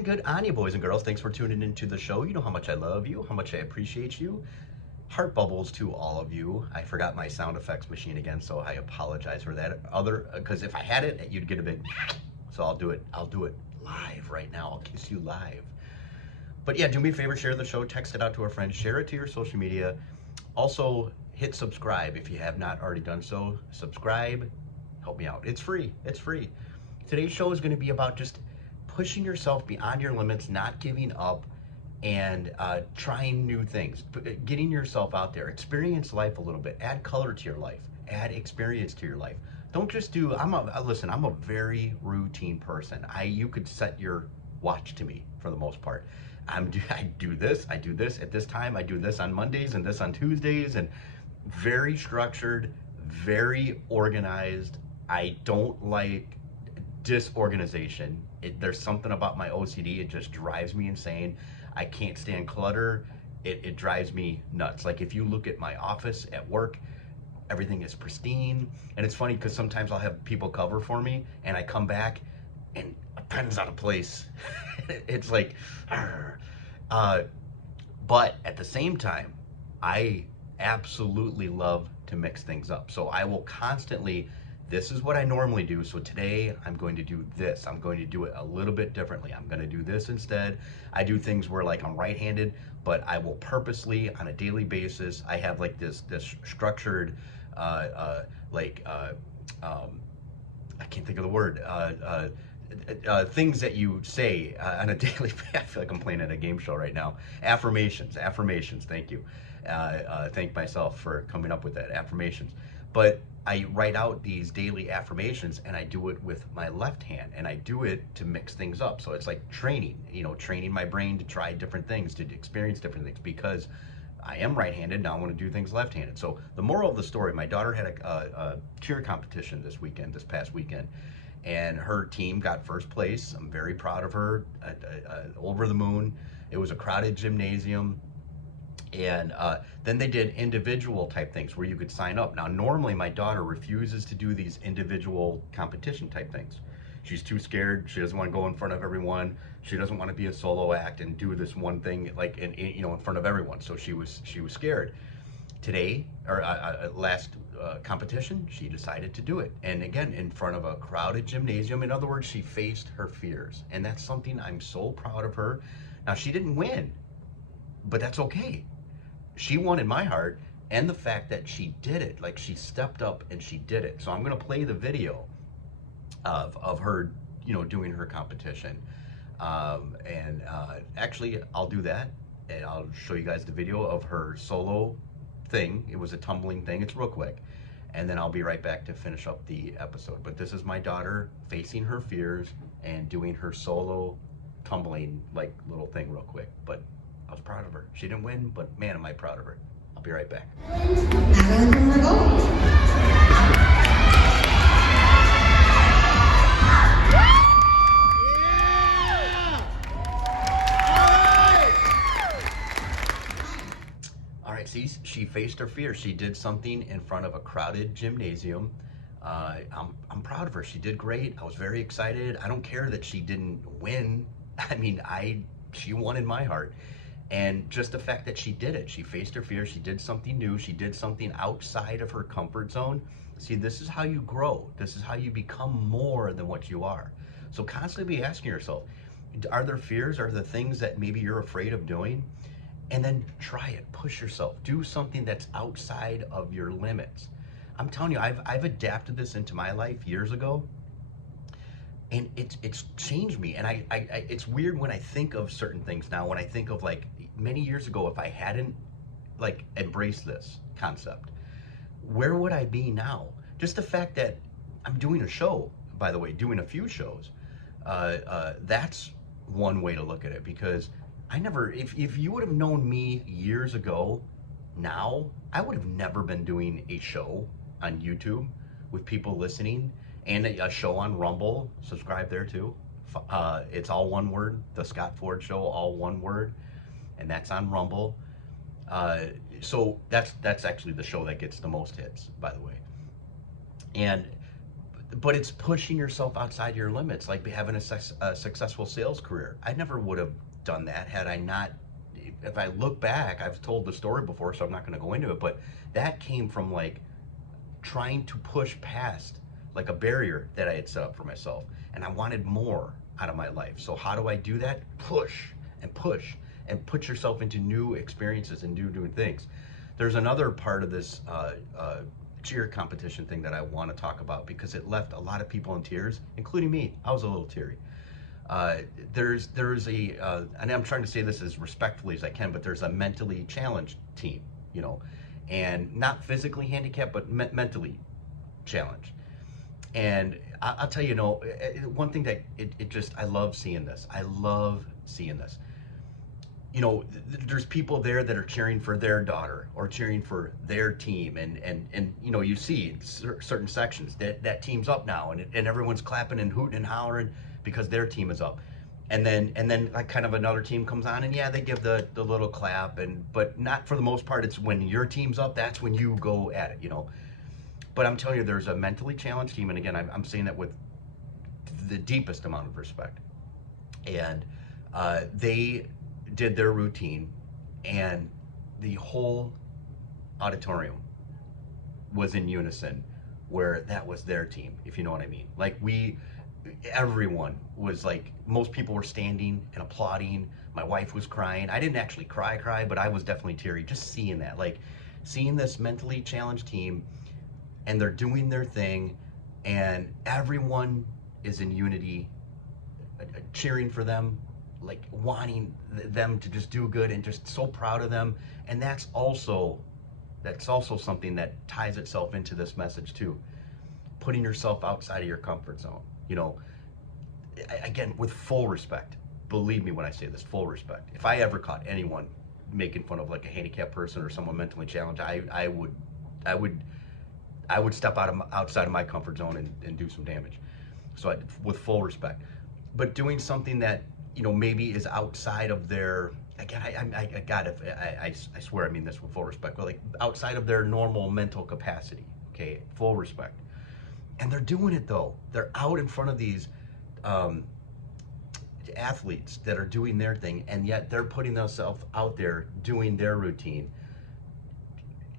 And good on you, boys and girls. Thanks for tuning into the show. You know how much I love you, how much I appreciate you. Heart bubbles to all of you. I forgot my sound effects machine again, so I apologize for that. Because if I had it, you'd get a big. So I'll do it. I'll do it live right now. I'll kiss you live. But yeah, do me a favor, share the show, text it out to a friend, share it to your social media. Also, hit subscribe if you have not already done so. Subscribe, help me out. It's free. It's free. Today's show is going to be about just pushing yourself beyond your limits, not giving up, and trying new things, getting yourself out there, experience life a little bit, add color to your life, add experience to your life. Don't just do. Listen. I'm a very routine person. You could set your watch to me for the most part. I do this. I do this at this time. I do this on Mondays and this on Tuesdays, and very structured, very organized. I don't like disorganization. There's something about my OCD, it just drives me insane. I can't stand clutter. It drives me nuts. Like if you look at my office at work, everything is pristine. And it's funny because sometimes I'll have people cover for me and I come back and a pen's out of place. It's like, but at the same time, I absolutely love to mix things up. So I will constantly, this is what I normally do. So today I'm going to do this. I'm going to do it a little bit differently. I'm going to do this instead. I do things where like I'm right-handed, but I will purposely on a daily basis, I have like this structured, I can't think of the word, things that you say on a daily. I feel like I'm playing at a game show right now. Affirmations. Thank you. Thank myself for coming up with that. Affirmations. But I write out these daily affirmations and I do it with my left hand, and I do it to mix things up. So it's like training, training my brain to try different things, to experience different things, because I am right-handed. Now I want to do things left-handed. So the moral of the story, my daughter had a cheer competition this past weekend, and her team got first place. I'm very proud of her. Over the moon. It was a crowded gymnasium. And then they did individual type things where you could sign up. Now, normally my daughter refuses to do these individual competition type things. She's too scared. She doesn't want to go in front of everyone. She doesn't want to be a solo act and do this one thing like in front of everyone. So she was scared. Today, or last competition, she decided to do it. And again, in front of a crowded gymnasium. In other words, she faced her fears. And that's something I'm so proud of her. Now, she didn't win, but that's okay. She won in my heart, and the fact that she did it, like she stepped up and she did it. So I'm going to play the video of her, doing her competition. Actually, I'll do that, and I'll show you guys the video of her solo thing. It was a tumbling thing. It's real quick. And then I'll be right back to finish up the episode. But this is my daughter facing her fears and doing her solo tumbling like little thing real quick. But I was proud of her. She didn't win, but man, am I proud of her. I'll be right back. Madeline from Revolt. All right, see, she faced her fear. She did something in front of a crowded gymnasium. I'm proud of her. She did great. I was very excited. I don't care that she didn't win. I mean, she won in my heart. And just the fact that she did it, she faced her fear, she did something new, she did something outside of her comfort zone. See, this is how you grow. This is how you become more than what you are. So constantly be asking yourself, are there fears? Are there things that maybe you're afraid of doing? And then try it, push yourself, do something that's outside of your limits. I'm telling you, I've adapted this into my life years ago, and it's changed me. And it's weird when I think of certain things now, when I think of like many years ago, if I hadn't like embraced this concept, where would I be now? Just the fact that I'm doing a show, by the way, doing a few shows, that's one way to look at it. Because I never, if you would have known me years ago, now I would have never been doing a show on YouTube with people listening, and a show on Rumble. Subscribe there too. It's all one word, The Scott Ford Show, all one word, and that's on Rumble. So that's actually the show that gets the most hits, by the way. And but it's pushing yourself outside your limits, like having a successful sales career. I never would have done that had I not. If I look back, I've told the story before, so I'm not going to go into it, but that came from like trying to push past like a barrier that I had set up for myself, and I wanted more out of my life. So how do I do that? Push and push and put yourself into new experiences and do new things. There's another part of this cheer competition thing that I want to talk about because it left a lot of people in tears, including me. I was a little teary. There's and I'm trying to say this as respectfully as I can, but there's a mentally challenged team, you know, and not physically handicapped, but mentally challenged. And I'll tell you, you know, one thing that it just, I love seeing this. I love seeing this. You know, there's people there that are cheering for their daughter or cheering for their team, and you know, you see certain sections that team's up now, and everyone's clapping and hooting and hollering because their team is up, and then like kind of another team comes on, and yeah, they give the little clap, but not for the most part. It's when your team's up, that's when you go at it, you know. But I'm telling you, there's a mentally challenged team, and again, I'm saying that with the deepest amount of respect, and they did their routine, and the whole auditorium was in unison where that was their team, if you know what I mean. Like everyone was like, most people were standing and applauding. My wife was crying. I didn't actually cry, but I was definitely teary just seeing that, like seeing this mentally challenged team, and they're doing their thing, and everyone is in unity, cheering for them, like wanting them to just do good and just so proud of them. And that's also something that ties itself into this message too. Putting yourself outside of your comfort zone. You know, again, with full respect. Believe me when I say this, full respect. If I ever caught anyone making fun of like a handicapped person or someone mentally challenged, I would step outside of my comfort zone and do some damage. So with full respect, but doing something that, you know, maybe is outside of their, again, I swear I mean this with full respect, but like outside of their normal mental capacity. Okay, full respect. And they're doing it though. They're out in front of these athletes that are doing their thing, and yet they're putting themselves out there doing their routine.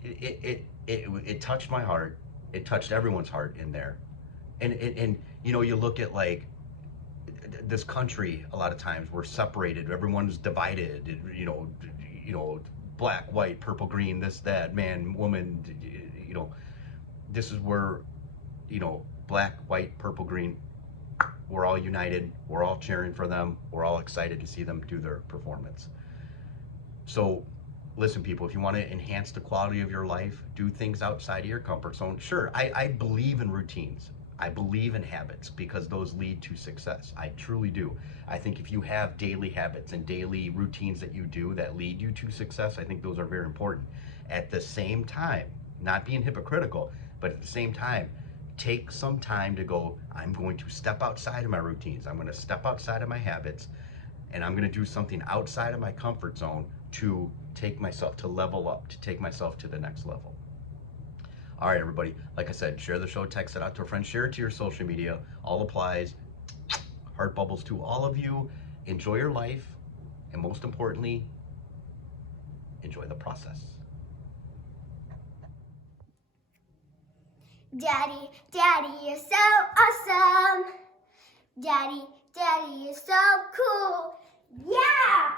It touched my heart. It touched everyone's heart in there. And you know, you look at like this country, a lot of times we're separated, everyone's divided, you know, black, white, purple, green, this, that, man, woman, you know. This is where, you know, black, white, purple, green, we're all united, we're all cheering for them, we're all excited to see them do their performance. So listen, people, if you want to enhance the quality of your life, do things outside of your comfort zone. Sure, I believe in routines. I believe in habits because those lead to success. I truly do. I think if you have daily habits and daily routines that you do that lead you to success, I think those are very important. At the same time, not being hypocritical, but at the same time, take some time to go, I'm going to step outside of my routines. I'm going to step outside of my habits, and I'm going to do something outside of my comfort zone to take myself, to level up, to take myself to the next level. All right, everybody. Like I said, share the show, text it out to a friend, share it to your social media. All applies. Heart bubbles to all of you. Enjoy your life, and most importantly, enjoy the process. Daddy, Daddy, you're so awesome. Daddy, Daddy, you're so cool. Yeah!